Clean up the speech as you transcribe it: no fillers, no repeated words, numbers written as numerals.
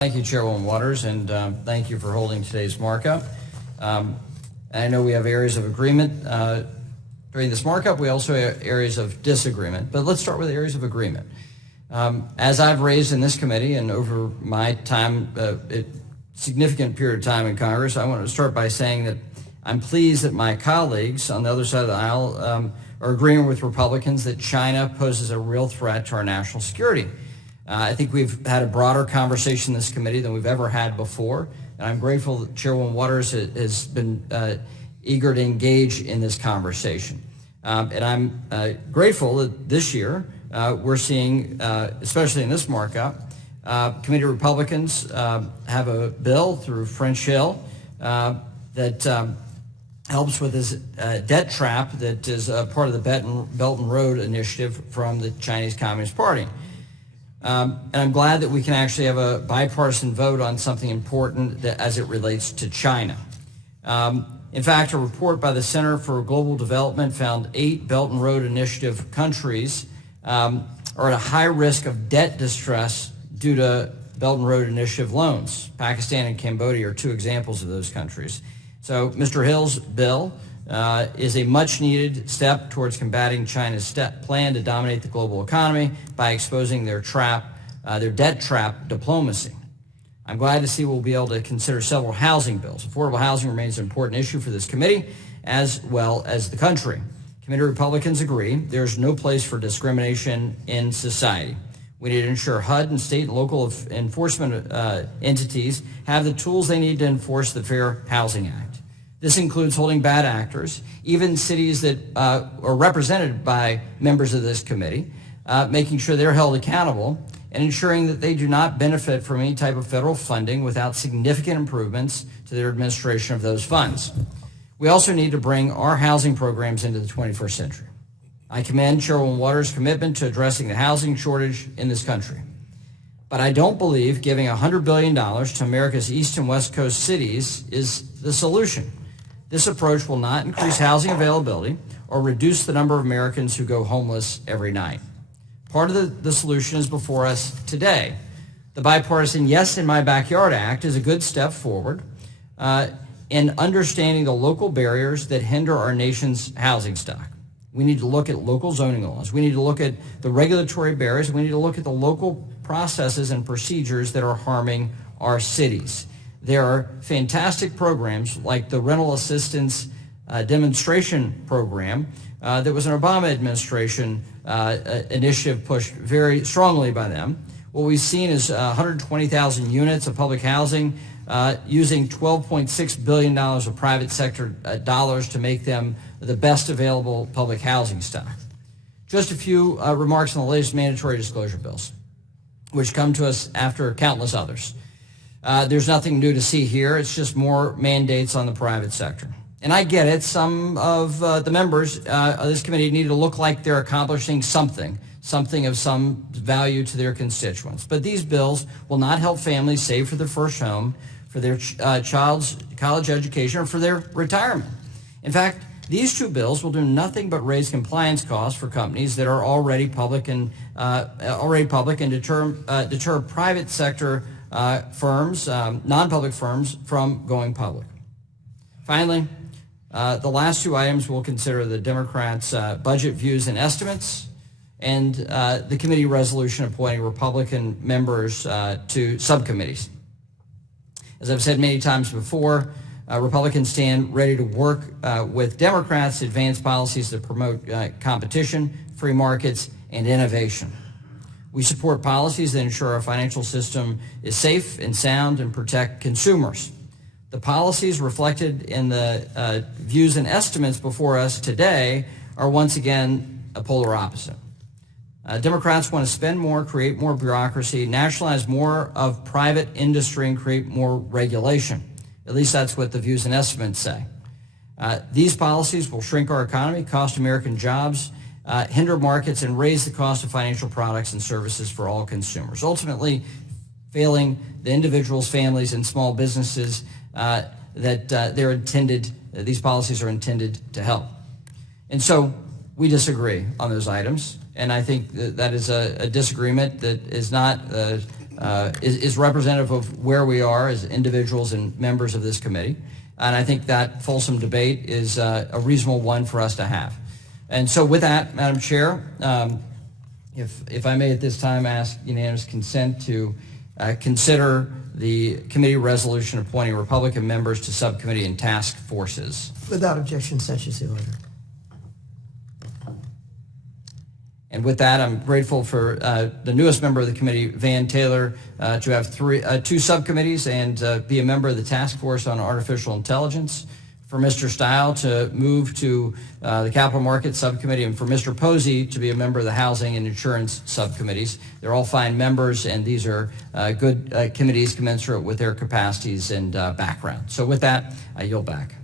Thank you, Chairwoman Waters, and thank you for holding today's markup. I know we have areas of agreement during this markup. We also have areas of disagreement, but let's start with areas of agreement. As I've raised in this committee and over my time, significant period of time in Congress, I want to start by saying that I'm pleased that my colleagues on the other side of the aisle are agreeing with Republicans that China poses a real threat to our national security. I think we've had a broader conversation in this committee than we've ever had before, and I'm grateful that Chairwoman Waters has been eager to engage in this conversation. And I'm grateful that this year we're seeing, especially in this markup, committee Republicans have a bill through French Hill that helps with this debt trap that is part of the Belt and Road Initiative from the Chinese Communist Party. And I'm glad that we can actually have a bipartisan vote on something important as it relates to China. In fact, a report by the Center for Global Development found 8 Belt and Road Initiative countries are at a high risk of debt distress due to Belt and Road Initiative loans. Pakistan and Cambodia are 2 examples of those countries. So Mr. Hill's bill is a much-needed step towards combating China's plan to dominate the global economy by exposing their debt trap diplomacy. I'm glad to see we'll be able to consider several housing bills. Affordable housing remains an important issue for this committee as well as the country. Committee Republicans agree there's no place for discrimination in society. We need to ensure HUD and state and local enforcement entities have the tools they need to enforce the Fair Housing Act. This includes holding bad actors, even cities that are represented by members of this committee, making sure they're held accountable, and ensuring that they do not benefit from any type of federal funding without significant improvements to their administration of those funds. We also need to bring our housing programs into the 21st century. I commend Chairwoman Waters' commitment to addressing the housing shortage in this country. But I don't believe giving $100 billion to America's East and West Coast cities is the solution. This approach will not increase housing availability or reduce the number of Americans who go homeless every night. Part of the solution is before us today. The bipartisan Yes in My Backyard Act is a good step forward in understanding the local barriers that hinder our nation's housing stock. We need to look at local zoning laws. We need to look at the regulatory barriers. We need to look at the local processes and procedures that are harming our cities. There are fantastic programs like the Rental Assistance Demonstration Program that was an Obama administration initiative pushed very strongly by them. What we've seen is 120,000 units of public housing using $12.6 billion of private sector dollars to make them the best available public housing stock. Just a few remarks on the latest mandatory disclosure bills, which come to us after countless others. There's nothing new to see here. It's just more mandates on the private sector. And I get it. Some of the members of this committee need to look like they're accomplishing something of some value to their constituents. But these bills will not help families save for their first home, for their child's college education, or for their retirement. In fact, these 2 bills will do nothing but raise compliance costs for companies that are already public and deter private sector firms, non-public firms, from going public. Finally, the last 2 items we'll consider the Democrats' budget views and estimates and the committee resolution appointing Republican members to subcommittees. As I've said many times before, Republicans stand ready to work with Democrats to advance policies that promote competition, free markets, and innovation. We support policies that ensure our financial system is safe and sound and protect consumers. The policies reflected in the views and estimates before us today are once again a polar opposite. Democrats want to spend more, create more bureaucracy, nationalize more of private industry, and create more regulation. At least that's what the views and estimates say. These policies will shrink our economy, cost American jobs, hinder markets, and raise the cost of financial products and services for all consumers, ultimately failing the individuals, families, and small businesses that these policies are intended to help. And so we disagree on those items, and I think that is a disagreement that is not is representative of where we are as individuals and members of this committee. And I think that fulsome debate is a reasonable one for us to have. And so with that, Madam Chair, if I may at this time ask unanimous consent to consider the committee resolution appointing Republican members to subcommittee and task forces. Without objection, such is the order. And with that, I'm grateful for the newest member of the committee, Van Taylor, to have two subcommittees and be a member of the task force on artificial intelligence, for Mr. Stile to move to the capital markets subcommittee, and for Mr. Posey to be a member of the housing and insurance subcommittees. They're all fine members, and these are good committees commensurate with their capacities and background. So with that, I yield back.